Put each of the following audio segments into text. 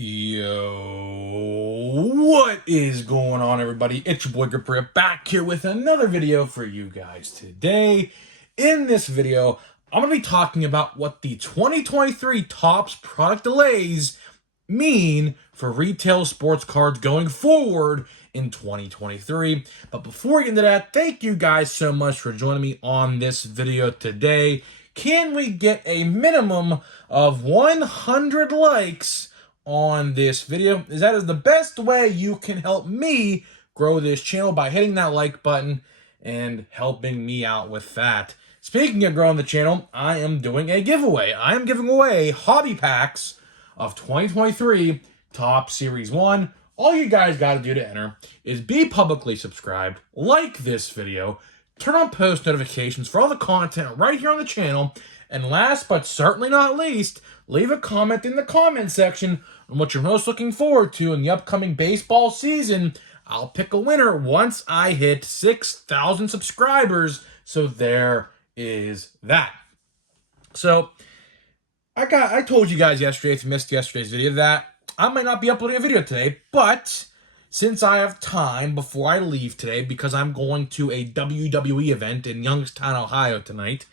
Yo, what is going on, everybody? It's your boy Gripper back here with another video for you guys today. In this video, I'm going to be talking about what the 2023 Topps product delays mean for retail sports cards going forward in 2023. But before we get into that, thank you guys so much for joining me on this video today. Can we get a minimum of 100 likes on this video? That is the best way you can help me grow this channel, by hitting that like button and helping me out with that. Speaking of growing the channel, I am doing a giveaway. I am giving away hobby packs of 2023 Topps Series 1. All you guys got to do to enter is be publicly subscribed, like this video, turn on post notifications for all the content right here on the channel, and last but certainly not least, leave a comment in the comment section on what you're most looking forward to in the upcoming baseball season. I'll pick a winner once I hit 6,000 subscribers. So there is that. So I told you guys yesterday, if you missed yesterday's video, that I might not be uploading a video today, but since I have time before I leave today, because I'm going to a WWE event in Youngstown, Ohio tonight,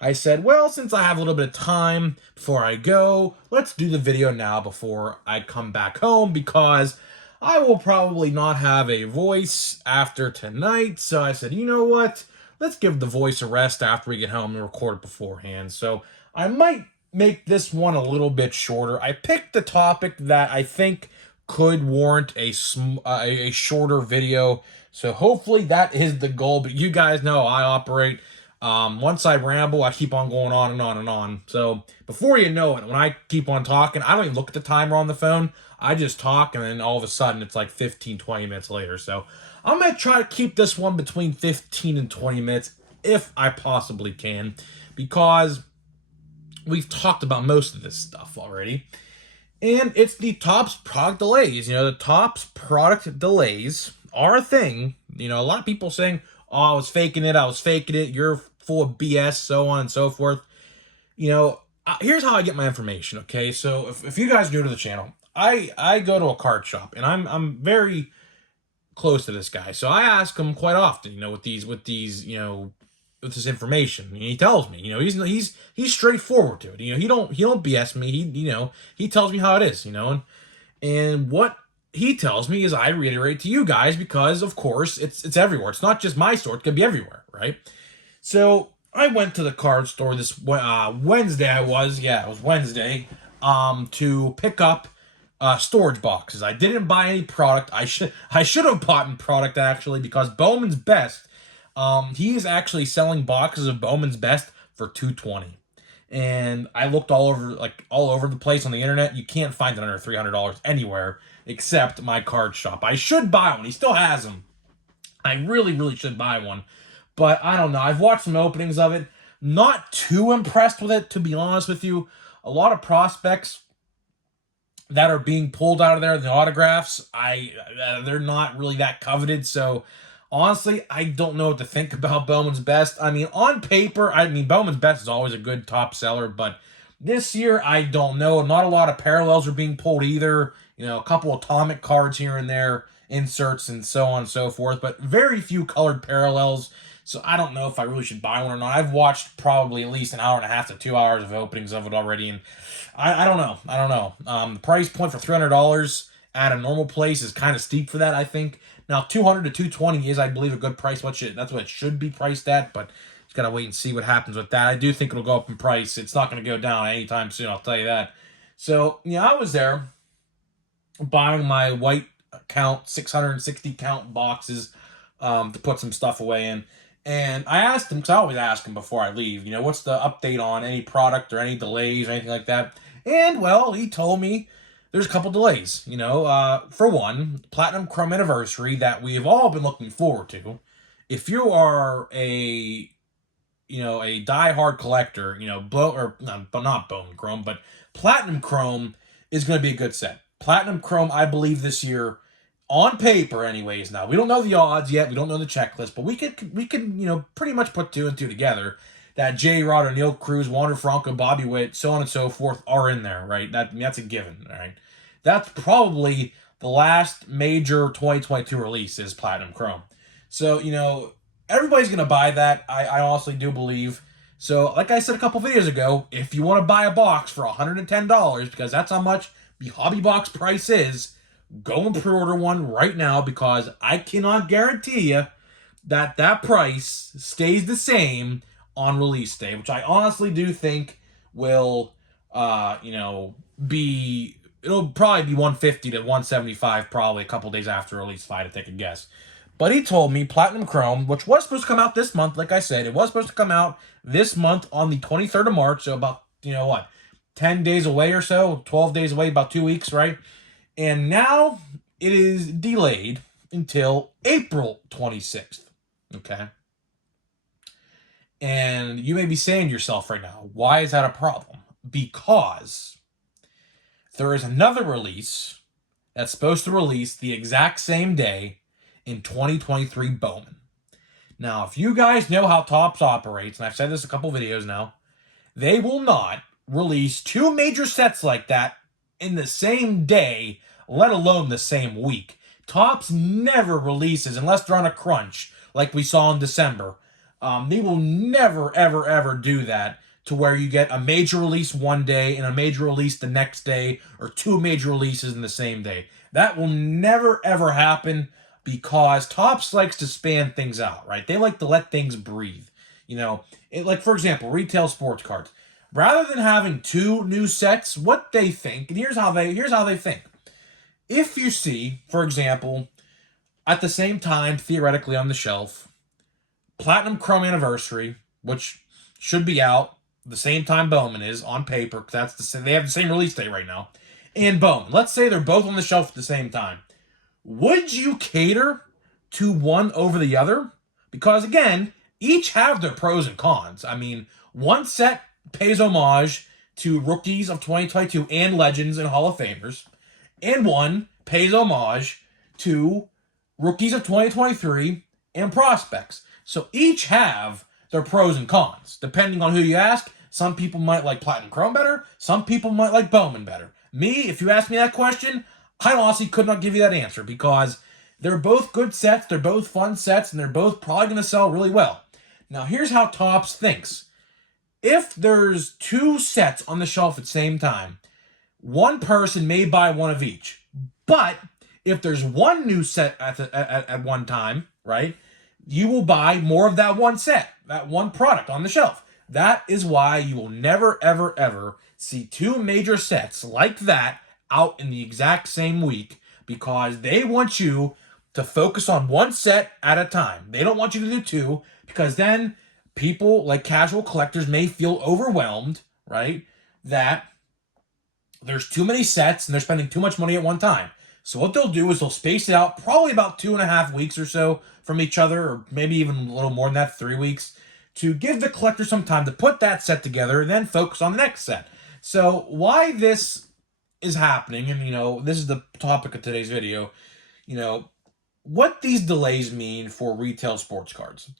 I said, well, since I have a little bit of time before I go, let's do the video now before I come back home, because I will probably not have a voice after tonight. So I said, you know what? Let's give the voice a rest after we get home and record it beforehand. So I might make this one a little bit shorter. I picked the topic that I think could warrant a shorter video. So hopefully that is the goal. But you guys know how I operate. Once I ramble, I keep on going on and on and on. So before you know it, when I keep on talking, I don't even look at the timer on the phone. I just talk, and then all of a sudden it's like 15, 20 minutes later. So I'm going to try to keep this one between 15 and 20 minutes if I possibly can, because we've talked about most of this stuff already. And it's the Topps product delays. You know, the Topps product delays are a thing. You know, a lot of people saying, oh, I was faking it, you're full of BS, so on and so forth. You know, here's how I get my information, okay? So if you guys are new to the channel, I go to a card shop, and I'm very close to this guy. So I ask him quite often, you know, with these, you know, with this information. And he tells me, you know, he's straightforward to it. You know, he don't BS me. He tells me how it is, you know, and what he tells me is I reiterate to you guys, because of course it's everywhere. It's not just my store, it could be everywhere, right? So I went to the card store this Wednesday. It was Wednesday, to pick up storage boxes. I didn't buy any product. I should have bought product, actually, because Bowman's Best, he's actually selling boxes of Bowman's Best for $220. And I looked all over the place on the internet. You can't find it under $300 anywhere except my card shop. I should buy one. He still has them. I really should buy one. But I don't know. I've watched some openings of it. Not too impressed with it, to be honest with you. A lot of prospects that are being pulled out of there, the autographs, they're not really that coveted. So honestly, I don't know what to think about Bowman's Best. I mean, on paper, Bowman's Best is always a good top seller, but this year, I don't know. Not a lot of parallels are being pulled either. You know, a couple atomic cards here and there, inserts and so on and so forth, but very few colored parallels. So I don't know if I really should buy one or not. I've watched probably at least an hour and a half to 2 hours of openings of it already, and I don't know. The price point for $300 at a normal place is kind of steep for that, I think. Now, $200 to $220 is, I believe, a good price. That's what it should be priced at, but just got to wait and see what happens with that. I do think it'll go up in price. It's not going to go down anytime soon, I'll tell you that. So, yeah, I was there buying my white count, 660 count boxes to put some stuff away in. And I asked him, because I always ask him before I leave, you know, what's the update on any product or any delays or anything like that. And, well, he told me there's a couple delays. You know, for one, Platinum Chrome Anniversary that we've all been looking forward to. If you are a diehard collector, you know, not Bone Chrome, but Platinum Chrome is going to be a good set. Platinum Chrome, I believe, this year, on paper anyways. Now, we don't know the odds yet. We don't know the checklist, but we could, you know, pretty much put two and two together. That J-Rod, O'Neal Cruz, Wander Franco, Bobby Witt, so on and so forth are in there, right? That's a given, all right? that's probably the last major 2022 release is Platinum Chrome. So, everybody's going to buy that. I honestly do believe. So, like I said a couple videos ago, if you want to buy a box for $110, because that's how much the Hobby Box price is, go and pre-order one right now, because I cannot guarantee you that that price stays the same on release day, which I honestly do think will, be, it'll probably be 150 to 175 probably a couple days after release, if I had to take a guess. But he told me Platinum Chrome, which was supposed to come out this month, like I said, it was supposed to come out this month on the 23rd of March, so about, 10 days away or so, 12 days away, about 2 weeks, right? And now it is delayed until April 26th, okay? And you may be saying to yourself right now, why is that a problem? Because there is another release that's supposed to release the exact same day in 2023 Bowman. Now, if you guys know how Topps operates, and I've said this a couple videos now, they will not release two major sets like that in the same day, let alone the same week. Topps never releases, unless they're on a crunch, like we saw in December. They will never, ever, ever do that to where you get a major release one day and a major release the next day, or two major releases in the same day. That will never, ever happen, because Topps likes to span things out, right? They like to let things breathe. Like, for example, retail sports cards. Rather than having two new sets, what they think, and here's how they think. If you see, for example, at the same time, theoretically on the shelf, Platinum Chrome Anniversary, which should be out the same time Bowman is on paper, because they have the same release date right now, and Bowman. Let's say they're both on the shelf at the same time. Would you cater to one over the other? Because again, each have their pros and cons. I mean, one set pays homage to rookies of 2022 and legends and Hall of Famers, and one pays homage to rookies of 2023 and prospects. So each have their pros and cons, depending on who you ask. Some people might like Platinum Chrome better. Some people might like Bowman better. Me, if you ask me that question, I honestly could not give you that answer, because they're both good sets, they're both fun sets, and they're both probably going to sell really well. Now, here's how Topps thinks. If there's two sets on the shelf at the same time, one person may buy one of each. But if there's one new set at one time, right, you will buy more of that one set, that one product on the shelf. That is why you will never, ever, ever see two major sets like that out in the exact same week, because they want you to focus on one set at a time. They don't want you to do two, because then people, like casual collectors, may feel overwhelmed, right, that there's too many sets and they're spending too much money at one time. So what they'll do is they'll space it out probably about 2.5 weeks or so from each other, or maybe even a little more than that, 3 weeks, to give the collector some time to put that set together and then focus on the next set. So why this is happening, and this is the topic of today's video, what these delays mean for retail sports cards.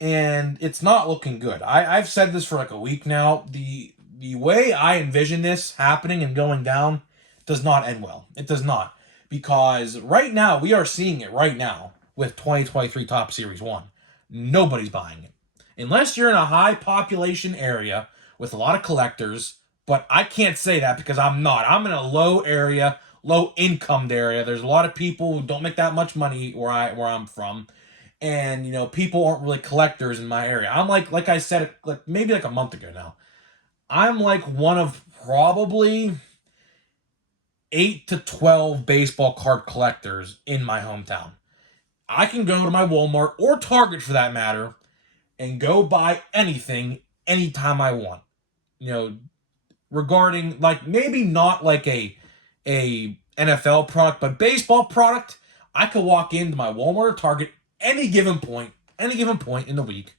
And it's not looking good. I've said this for like a week now. The way I envision this happening and going down does not end well. It does not. Because right now, we are seeing it right now with 2023 Topps Series 1. Nobody's buying it. Unless you're in a high population area with a lot of collectors, but I can't say that because I'm not. I'm in a low area, low income area. There's a lot of people who don't make that much money where I'm from. And, people aren't really collectors in my area. I'm like I said, maybe like a month ago now, I'm like one of probably 8 to 12 baseball card collectors in my hometown. I can go to my Walmart or Target for that matter and go buy anything anytime I want. Regarding maybe not like a NFL product, but baseball product, I could walk into my Walmart or Target any given point in the week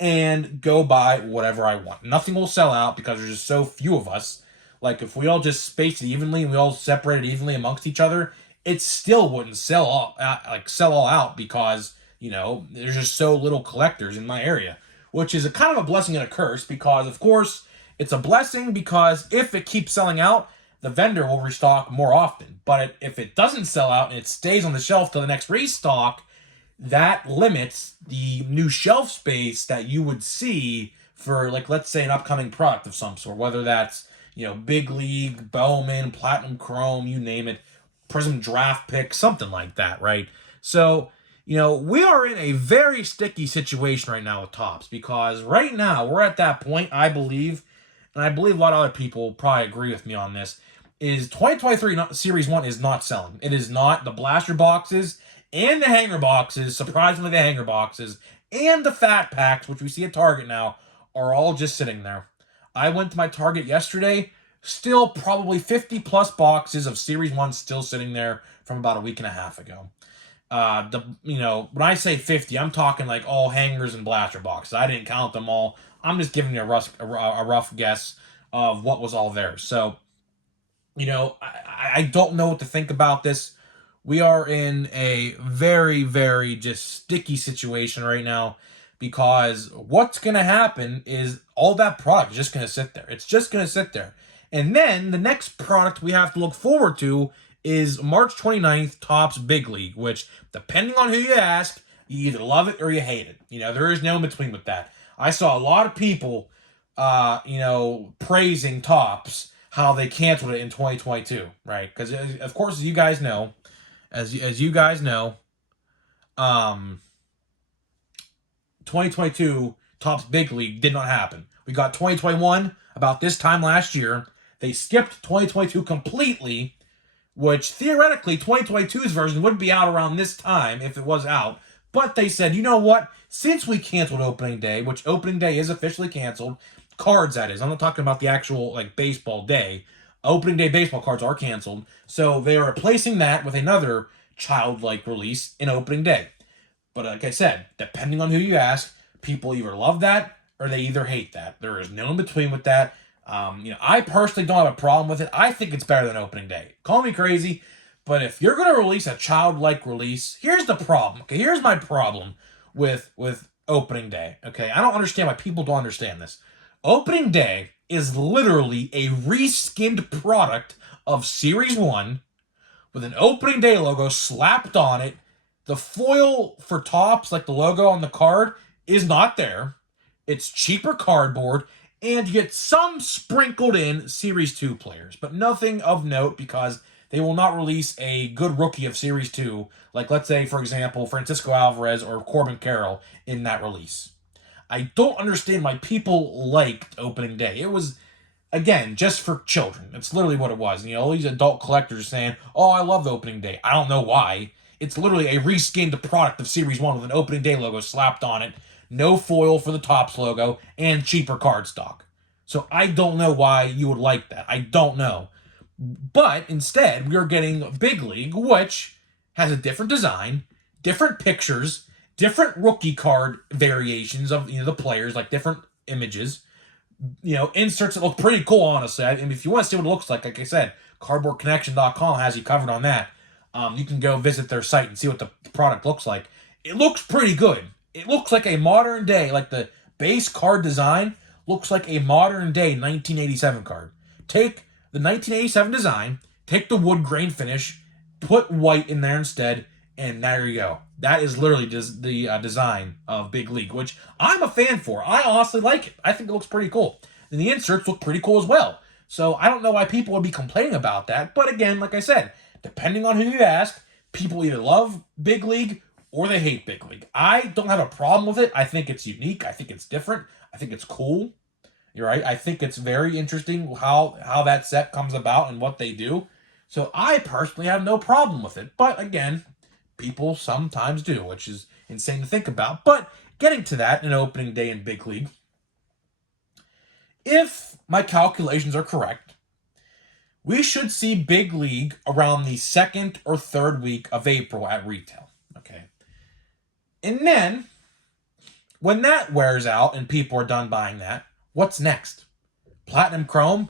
and go buy whatever I want. Nothing will sell out because there's just so few of us. Like, if we all just spaced it evenly and we all separated evenly amongst each other, it still wouldn't sell all out because, there's just so little collectors in my area, which is a kind of a blessing and a curse because, of course, it's a blessing because if it keeps selling out, the vendor will restock more often. But if it doesn't sell out and it stays on the shelf till the next restock, that limits the new shelf space that you would see for, like, let's say an upcoming product of some sort, whether that's, Big League, Bowman, Platinum Chrome, you name it, Prism Draft Pick, something like that, right? So, we are in a very sticky situation right now with Topps, because right now we're at that point, I believe, and I believe a lot of other people probably agree with me on this, is 2023 Series 1 is not selling. It is not. The blaster boxes and the hanger boxes, surprisingly the hanger boxes, and the fat packs, which we see at Target now, are all just sitting there. I went to my Target yesterday, still probably 50 plus boxes of Series 1 still sitting there from about a week and a half ago. When I say 50, I'm talking like all hangers and blaster boxes. I didn't count them all. I'm just giving you a rough guess of what was all there. So, I don't know what to think about this. We are in a very, very just sticky situation right now, because what's going to happen is all that product is just going to sit there. It's just going to sit there. And then the next product we have to look forward to is March 29th, Topps Big League, which, depending on who you ask, you either love it or you hate it. There is no in between with that. I saw a lot of people, praising Topps, how they canceled it in 2022, right? Because, of course, as you guys know, 2022 Topps Big League did not happen. We got 2021 about this time last year. They skipped 2022 completely, which theoretically 2022's version would be out around this time if it was out. But they said, you know what? Since we canceled opening day, which opening day is officially canceled, cards that is. I'm not talking about the actual baseball day. Opening day baseball cards are canceled. So they are replacing that with another childlike release in opening day. But like I said, depending on who you ask, people either love that or they either hate that. There is no in between with that. I personally don't have a problem with it. I think it's better than opening day. Call me crazy, but if you're going to release a childlike release, here's the problem. Okay, here's my problem with opening day. Okay, I don't understand why people don't understand this. Opening day is literally a reskinned product of Series 1 with an opening day logo slapped on it. The foil for Topps, like the logo on the card, is not there. It's cheaper cardboard, and you get some sprinkled in Series 2 players, but nothing of note, because they will not release a good rookie of Series 2, like, let's say, for example, Francisco Alvarez or Corbin Carroll in that release. I don't understand why people liked opening day. It was, again, just for children. It's literally what it was. All these adult collectors are saying, oh, I love the opening day. I don't know why. It's literally a reskinned product of Series 1 with an opening day logo slapped on it, no foil for the Topps logo, and cheaper card stock. So I don't know why you would like that. I don't know. But instead, we are getting Big League, which has a different design, different pictures, different rookie card variations of the players, like different images, inserts that look pretty cool, honestly. I mean, if you want to see what it looks like I said, cardboardconnection.com has you covered on that. You can go visit their site and see what the product looks like. It looks pretty good. It looks like a modern day, like the base card design looks like a modern day 1987 card. Take the 1987 design, take the wood grain finish, put white in there instead, and there you go. That is literally just the design of Big League, which I'm a fan for. I honestly like it. I think it looks pretty cool. And the inserts look pretty cool as well. So I don't know why people would be complaining about that. But again, like I said, depending on who you ask, people either love Big League or they hate Big League. I don't have a problem with it. I think it's unique. I think it's different. I think it's cool. You're right. I think it's very interesting how that set comes about and what they do. So I personally have no problem with it. But again, people sometimes do, which is insane to think about. But getting to that in opening day in Big League, if my calculations are correct, we should see Big League around the second or third week of April at retail. Okay. And then, when that wears out and people are done buying that, what's next? Platinum Chrome?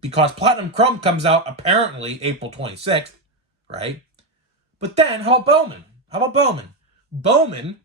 Because Platinum Chrome comes out apparently April 26th, right? But then, how about Bowman? Bowman,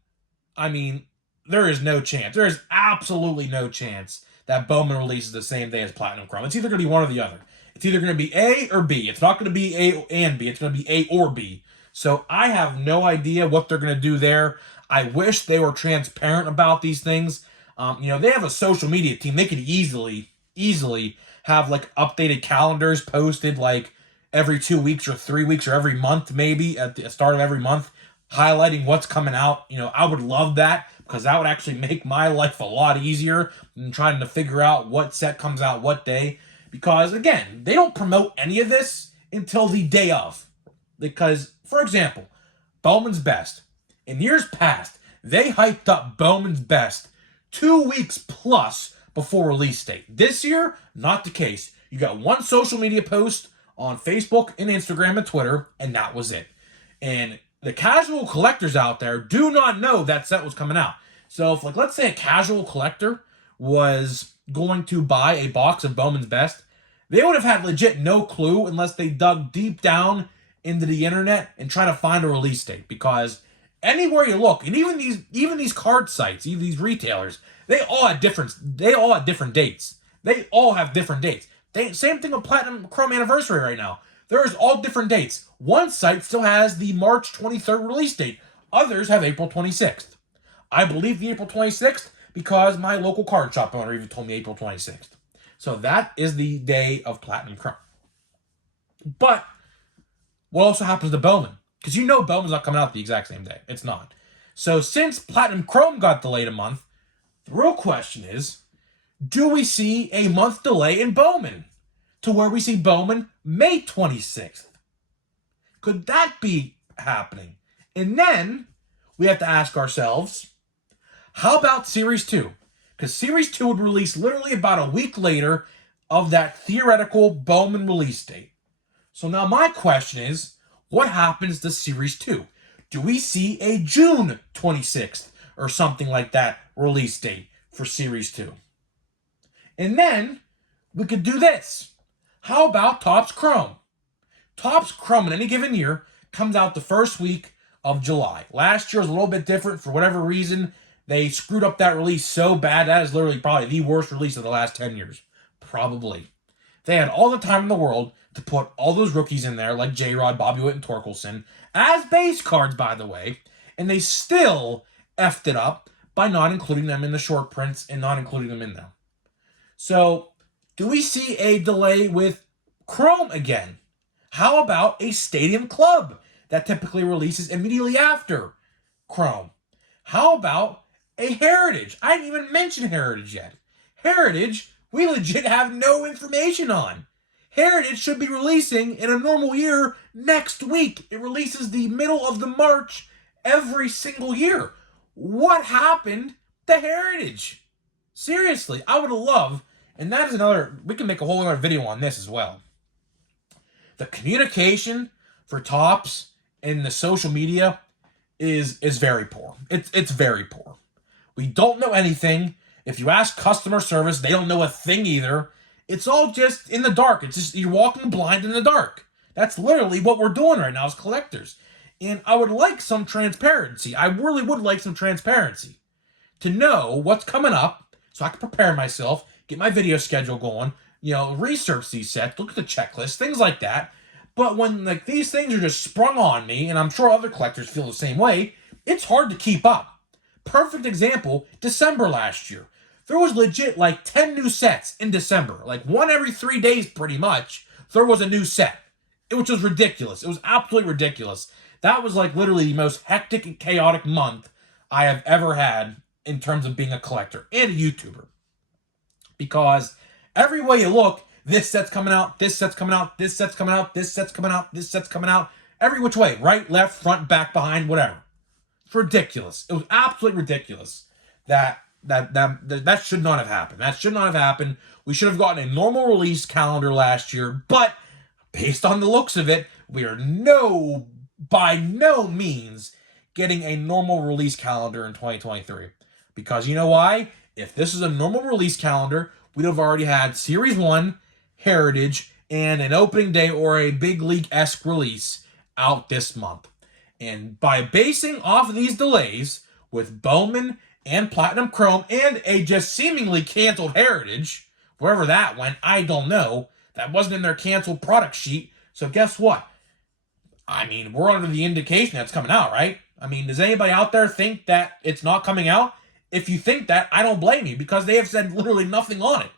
I mean, there is no chance. There is absolutely no chance that Bowman releases the same day as Platinum Chrome. It's either going to be one or the other. It's either going to be A or B. It's not going to be A and B. It's going to be A or B. So I have no idea what they're going to do there. I wish they were transparent about these things. They have a social media team. They could easily have like updated calendars posted like every 2 weeks or 3 weeks or every month, maybe at the start of every month, highlighting what's coming out. I would love that, because that would actually make my life a lot easier than trying to figure out what set comes out what day. Because again, they don't promote any of this until the day of. Because, for example, Bowman's Best. In years past, they hyped up Bowman's Best 2 weeks plus before release date. This year, not the case. You got one social media post on Facebook and Instagram and Twitter, and that was it. And the casual collectors out there do not know that set was coming out. So if, let's say a casual collector was going to buy a box of Bowman's Best, they would have had legit no clue unless they dug deep down into the internet and try to find a release date. Because anywhere you look, and even these card sites, even these retailers, they all have different dates. They all have different dates. Same thing with Platinum Chrome Anniversary right now. There's all different dates. One site still has the March 23rd release date. Others have April 26th. I believe the April 26th because my local card shop owner even told me April 26th. So that is the day of Platinum Chrome. But what also happens to Bowman? Because Bowman's not coming out the exact same day. It's not. So since Platinum Chrome got delayed a month, the real question is, do we see a month delay in Bowman to where we see Bowman May 26th? Could that be happening? And then we have to ask ourselves, how about Series 2? Because Series 2 would release literally about a week later of that theoretical Bowman release date. So now my question is, what happens to Series 2? Do we see a June 26th or something like that release date for Series 2? And then we could do this. How about Topps Chrome? Topps Chrome in any given year comes out the first week of July. Last year was a little bit different for whatever reason. They screwed up that release so bad. That is literally probably the worst release of the last 10 years. Probably. They had all the time in the world to put all those rookies in there, like J-Rod, Bobby Witt, and Torkelson, as base cards, by the way, and they still effed it up by not including them in the short prints and not including them in there. So, do we see a delay with Chrome again? How about a Stadium Club that typically releases immediately after Chrome? How about a Heritage? I didn't even mention Heritage yet. Heritage, we legit have no information on. Heritage should be releasing in a normal year next week. It releases the middle of the March every single year. What happened to Heritage? Seriously, I would love, and that is another, we can make a whole other video on this as well. The communication for Topps and the social media is very poor. It's very poor. We don't know anything. If you ask customer service, they don't know a thing either. It's all just in the dark. It's just, you're walking blind in the dark. That's literally what we're doing right now as collectors. And I would like some transparency. I really would like some transparency to know what's coming up so I can prepare myself, get my video schedule going, research these sets, look at the checklist, things like that. But when these things are just sprung on me, and I'm sure other collectors feel the same way, it's hard to keep up. Perfect example, December last year. There was legit 10 new sets in December. One every 3 days pretty much, there was a new set. Which was ridiculous. It was absolutely ridiculous. That was literally the most hectic and chaotic month I have ever had in terms of being a collector and a YouTuber. Because every way you look, this set's coming out, this set's coming out, this set's coming out, this set's coming out, this set's coming out. Every which way. Right, left, front, back, behind, whatever. It's ridiculous. It was absolutely ridiculous. That should not have happened. That should not have happened. We should have gotten a normal release calendar last year. But based on the looks of it, we are by no means getting a normal release calendar in 2023. Because you know why? If this is a normal release calendar, we'd have already had Series 1, Heritage, and an opening day or a big league-esque release out this month. And by basing off of these delays with Bowman and Platinum Chrome and a just seemingly canceled Heritage, wherever that went, I don't know, That wasn't in their canceled product sheet. So guess what? I mean, we're under the indication that's coming out, right? I mean, does anybody out there think that it's not coming out? If you think that, I don't blame you, because they have said literally nothing on it.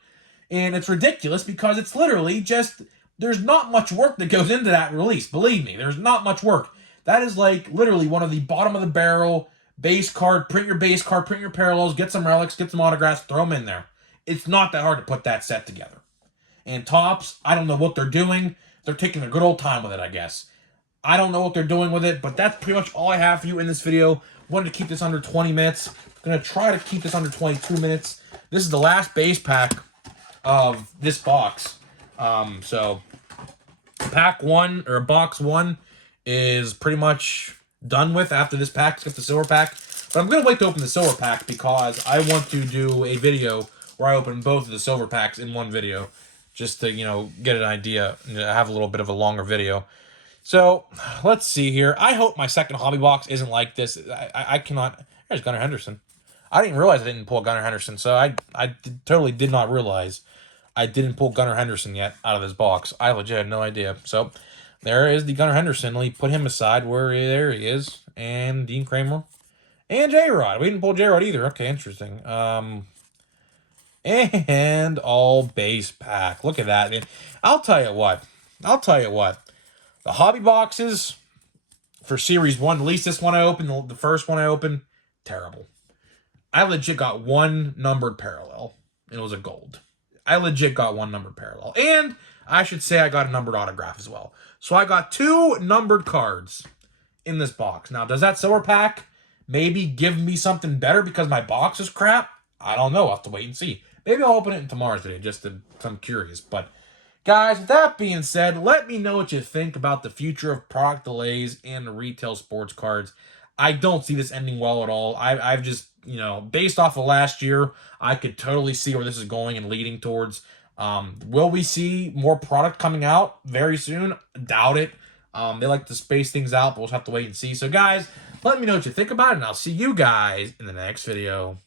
And it's ridiculous because it's literally just, there's not much work that goes into that release. Believe me, there's not much work. That is like literally one of the bottom of the barrel base card, print your base card, print your parallels, get some relics, get some autographs, throw them in there. It's not that hard to put that set together. And Topps, I don't know what they're doing. They're taking a good old time with it, I guess. I don't know what they're doing with it, but that's pretty much all I have for you in this video. Wanted to keep this under 20 minutes. Going to try to keep this under 22 minutes. This is the last base pack of this box. So pack 1, or box 1, is pretty much done with after this pack. Let's get the silver pack. But I'm going to wait to open the silver pack because I want to do a video where I open both of the silver packs in one video. Just to, get an idea and have a little bit of a longer video. So, let's see here. I hope my second hobby box isn't like this. I cannot... There's Gunnar Henderson. I didn't realize I didn't pull Gunnar Henderson, so I totally did not realize I didn't pull Gunnar Henderson yet out of this box. I legit had no idea. So, there is the Gunnar Henderson. Let me put him aside where there he is. And Dean Kramer. And J-Rod. We didn't pull J-Rod either. Okay, interesting. And all base pack. Look at that. And I'll tell you what. The hobby boxes for Series 1, at least this one I opened, the first one I opened, terrible. I legit got one numbered parallel. It was a gold. I legit got one numbered parallel. And I should say I got a numbered autograph as well. So I got 2 numbered cards in this box. Now, does that silver pack maybe give me something better because my box is crap? I don't know. I'll have to wait and see. Maybe I'll open it in tomorrow's video just to, I'm curious. But, guys, with that being said, let me know what you think about the future of product delays and retail sports cards. I don't see this ending well at all. I've just, based off of last year, I could totally see where this is going and leading towards. Will we see more product coming out very soon? Doubt it. They like to space things out, but we'll have to wait and see. So, guys, let me know what you think about it, and I'll see you guys in the next video.